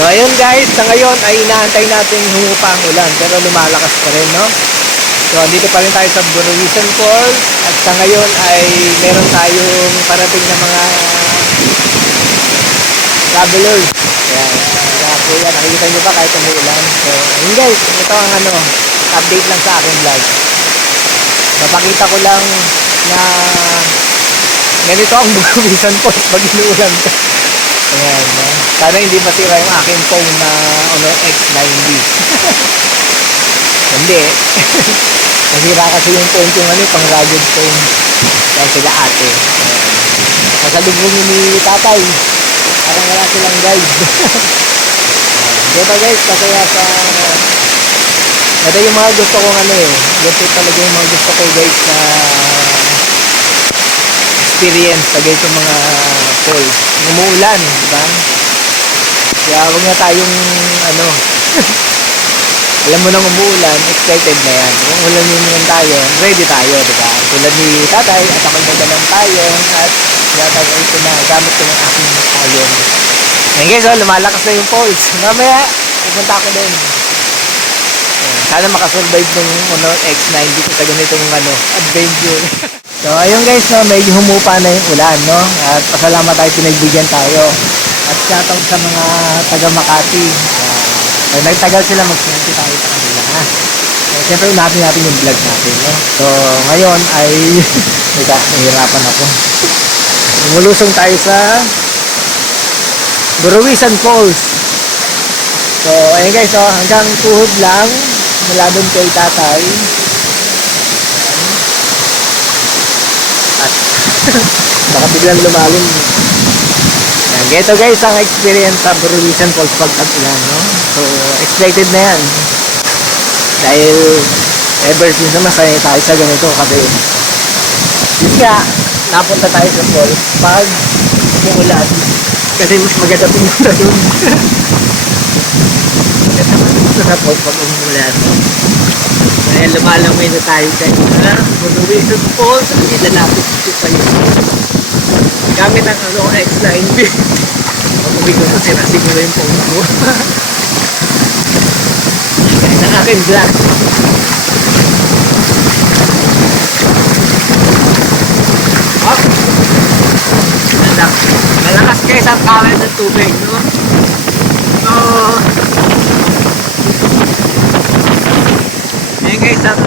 So ayun guys, sa ngayon ay inaantay natin humupa ang ulan pero lumalakas pa rin, no? So dito pa rin tayo sa Buruwisan Falls at sa ngayon ay meron tayong parating na mga travelers. Ayan, kaya po yan, nakikita nyo ba kahit umuulan? So yun guys, ito ang update lang sa aking vlog. Mapakita ko lang na ganito ang Buruwisan Falls pag inuulan ka. Ayan, sana hindi masira yung aking phone na Honor X90. Hindi. Nasira kasi yung phone ko pang rugged phone. Kaya sila ate. Ayan. Nasalubong ni tatay. Parang wala silang guide. Dito guys, pasaya sa... Ito yung mga gusto kong Gusto talaga yung mga gusto ko guys na experience sa ganitong mga falls. Umuulan, diba? Kaya huwag na tayong alam mo nang umuulan, excited na yan. Kung ulan yun tayo, ready tayo, diba? Tulad ni tatay at ako'y nagalang tayo at gatagay ko na gamit ko ng aking tayon. Ngayon guys, lumalakas na yung falls. Mamaya, pupunta ako din. Sana makasurvive ng Honor X90 ko sa ganitong adventure. So ayun guys, medyo humupa na yung ulan, no? At pasalamat tayo, pinagbigyan tayo. At shoutout sa mga taga Makati. Nagtagal sila, mag-senti tayo sa kanila. Siyempre unatin natin yung vlog natin, no? So ngayon ay nahihirapan ako. Umulusong tayo sa Buruwisan Falls. So ayun guys, hanggang tuhod lang mula doon kay tatay. At baka biglang lumalim. Yan, ganito guys ang experience sa Buruwisan Falls pag tag-ulan, no? So excited na yan. Dahil ever since naman sanay tayo sa ganito kasi yun nga, napunta tayo sa falls pag umuulan. Kasi mas maganda pumunta doon. Maganda pumunta sa falls pag umuulan. Kaya lumalamay na tayo guys sa Buruwisan Falls. Hindi lalapit ito pa yun. Gamit ang X90. Pag-uwi ko na sirasin ko na yung phone ko. Guys, ang aking vlog. Oh! Malakas guys ang current ng tubig, no? So, ayan guys ang